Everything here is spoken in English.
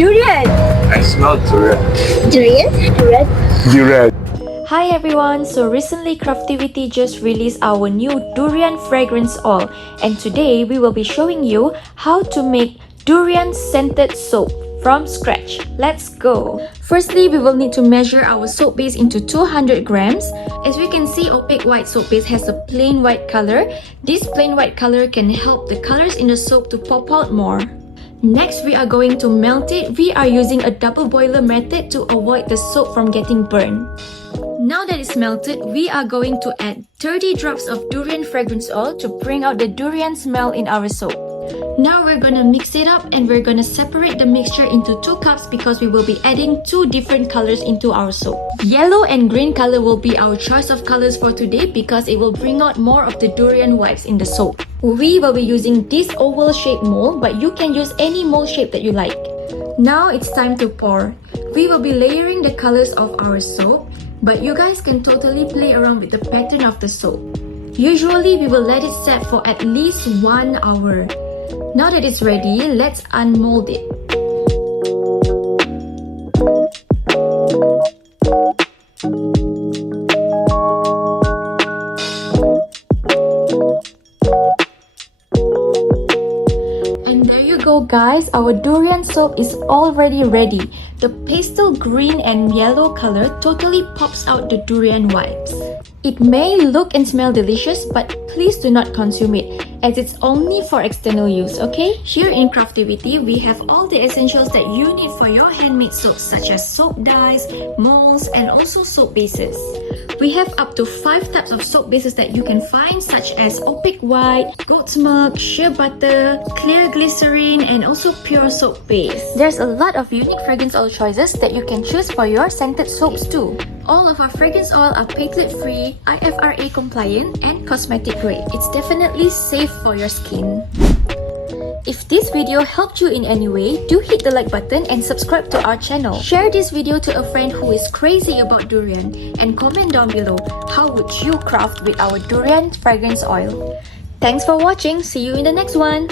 Durian! I smell durian. Durian? Durian? Durian. Hi everyone, so recently Craftiviti just released our new Durian Fragrance Oil, and today we will be showing you how to make Durian Scented Soap from scratch. Let's go! Firstly, we will need to measure our soap base into 200 grams. As we can see, opaque white soap base has a plain white color. This plain white color can help the colors in the soap to pop out more. Next, we are going to melt it. We are using a double boiler method to avoid the soap from getting burned. Now that it's melted, we are going to add 30 drops of Durian Fragrance Oil to bring out the durian smell in our soap. Now we're gonna mix it up and we're gonna separate the mixture into 2 cups because we will be adding 2 different colors into our soap. Yellow and green color will be our choice of colors for today because it will bring out more of the durian vibes in the soap. We will be using this oval shaped mold, but you can use any mold shape that you like. Now it's time to pour. We will be layering the colors of our soap, but you guys can totally play around with the pattern of the soap. Usually we will let it set for at least 1 hour. Now that it's ready, let's unmold it. And there you go guys, our durian soap is already ready. The pastel green and yellow color totally pops out the durian vibes. It may look and smell delicious, but please do not consume it, as it's only for external use, okay? Here in Craftiviti, we have all the essentials that you need for your handmade soaps, such as soap dyes, molds, and also soap bases. We have up to 5 types of soap bases that you can find, such as opaque white, goat's milk, shea butter, clear glycerine, and also pure soap base. There's a lot of unique fragrance oil choices that you can choose for your scented soaps too. All of our fragrance oil are platelet-free, IFRA compliant, and cosmetic grade. It's definitely safe for your skin. If this video helped you in any way, do hit the like button and subscribe to our channel. Share this video to a friend who is crazy about durian, and comment down below how would you craft with our durian fragrance oil. Thanks for watching. See you in the next one.